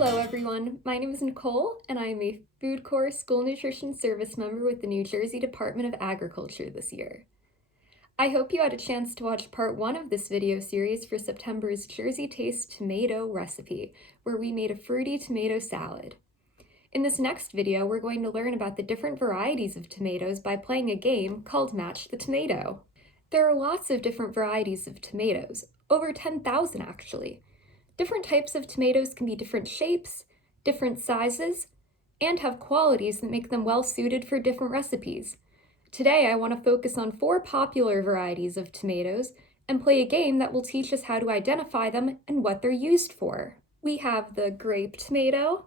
Hello everyone, my name is Nicole and I am a Food Corps School Nutrition Service member with the New Jersey Department of Agriculture this year. I hope you had a chance to watch part 1 of this video series for September's Jersey Taste tomato recipe, where we made a fruity tomato salad. In this next video, we're going to learn about the different varieties of tomatoes by playing a game called Match the Tomato. There are lots of different varieties of tomatoes, over 10,000 actually. Different types of tomatoes can be different shapes, different sizes, and have qualities that make them well suited for different recipes. Today I want to focus on 4 popular varieties of tomatoes and play a game that will teach us how to identify them and what they're used for. We have the grape tomato,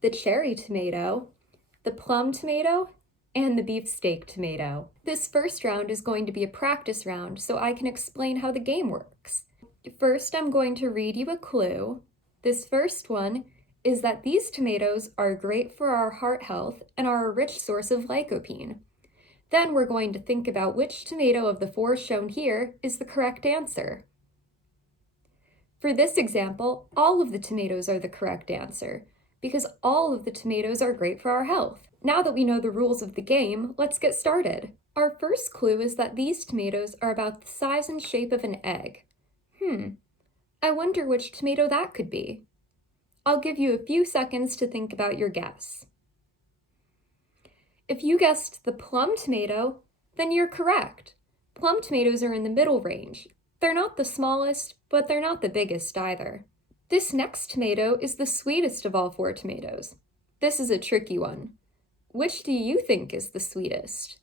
the cherry tomato, the plum tomato, and the beefsteak tomato. This first round is going to be a practice round so I can explain how the game works. First, I'm going to read you a clue. This first one is that these tomatoes are great for our heart health and are a rich source of lycopene. Then we're going to think about which tomato of the 4 shown here is the correct answer. For this example, all of the tomatoes are the correct answer, because all of the tomatoes are great for our health. Now that we know the rules of the game, let's get started. Our first clue is that these tomatoes are about the size and shape of an egg. I wonder which tomato that could be. I'll give you a few seconds to think about your guess. If you guessed the plum tomato, then you're correct. Plum tomatoes are in the middle range. They're not the smallest, but they're not the biggest either. This next tomato is the sweetest of all 4 tomatoes. This is a tricky one. Which do you think is the sweetest?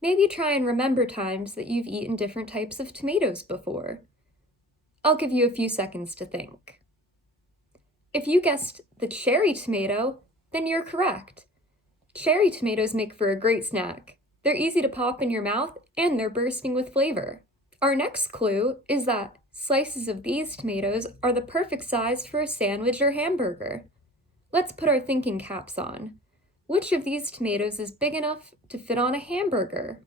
Maybe try and remember times that you've eaten different types of tomatoes before. I'll give you a few seconds to think. If you guessed the cherry tomato, then you're correct. Cherry tomatoes make for a great snack. They're easy to pop in your mouth and they're bursting with flavor. Our next clue is that slices of these tomatoes are the perfect size for a sandwich or hamburger. Let's put our thinking caps on. Which of these tomatoes is big enough to fit on a hamburger?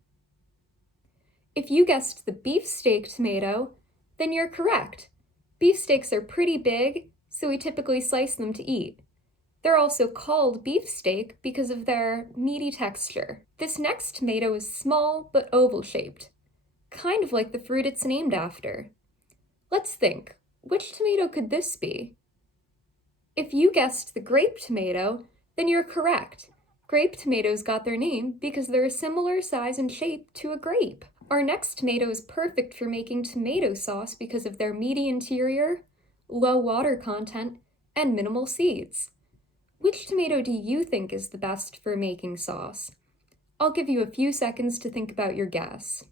If you guessed the beefsteak tomato, then you're correct. Beefsteaks are pretty big, so we typically slice them to eat. They're also called beefsteak because of their meaty texture. This next tomato is small but oval-shaped, kind of like the fruit it's named after. Let's think, which tomato could this be? If you guessed the grape tomato, then you're correct. Grape tomatoes got their name because they're a similar size and shape to a grape. Our next tomato is perfect for making tomato sauce because of their meaty interior, low water content, and minimal seeds. Which tomato do you think is the best for making sauce? I'll give you a few seconds to think about your guess.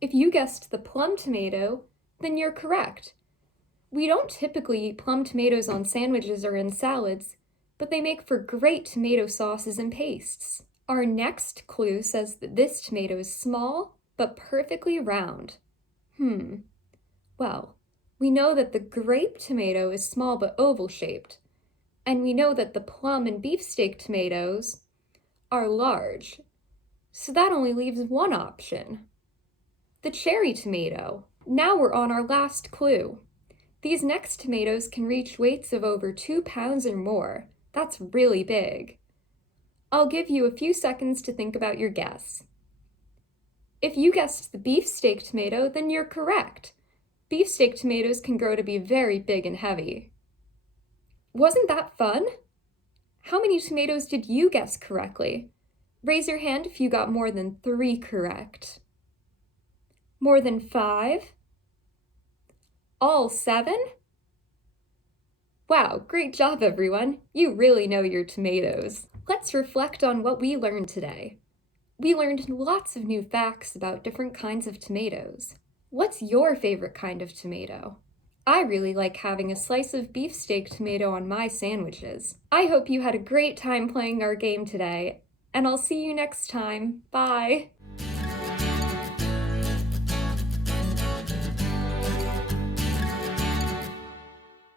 If you guessed the plum tomato, then you're correct. We don't typically eat plum tomatoes on sandwiches or in salads, but they make for great tomato sauces and pastes. Our next clue says that this tomato is small, but perfectly round. Well, we know that the grape tomato is small but oval-shaped, and we know that the plum and beefsteak tomatoes are large, so that only leaves one option. The cherry tomato. Now we're on our last clue. These next tomatoes can reach weights of over 2 pounds or more. That's really big. I'll give you a few seconds to think about your guess. If you guessed the beefsteak tomato, then you're correct. Beefsteak tomatoes can grow to be very big and heavy. Wasn't that fun? How many tomatoes did you guess correctly? Raise your hand if you got more than 3 correct. More than 5? All 7? Wow, great job everyone! You really know your tomatoes. Let's reflect on what we learned today. We learned lots of new facts about different kinds of tomatoes. What's your favorite kind of tomato? I really like having a slice of beefsteak tomato on my sandwiches. I hope you had a great time playing our game today, and I'll see you next time. Bye!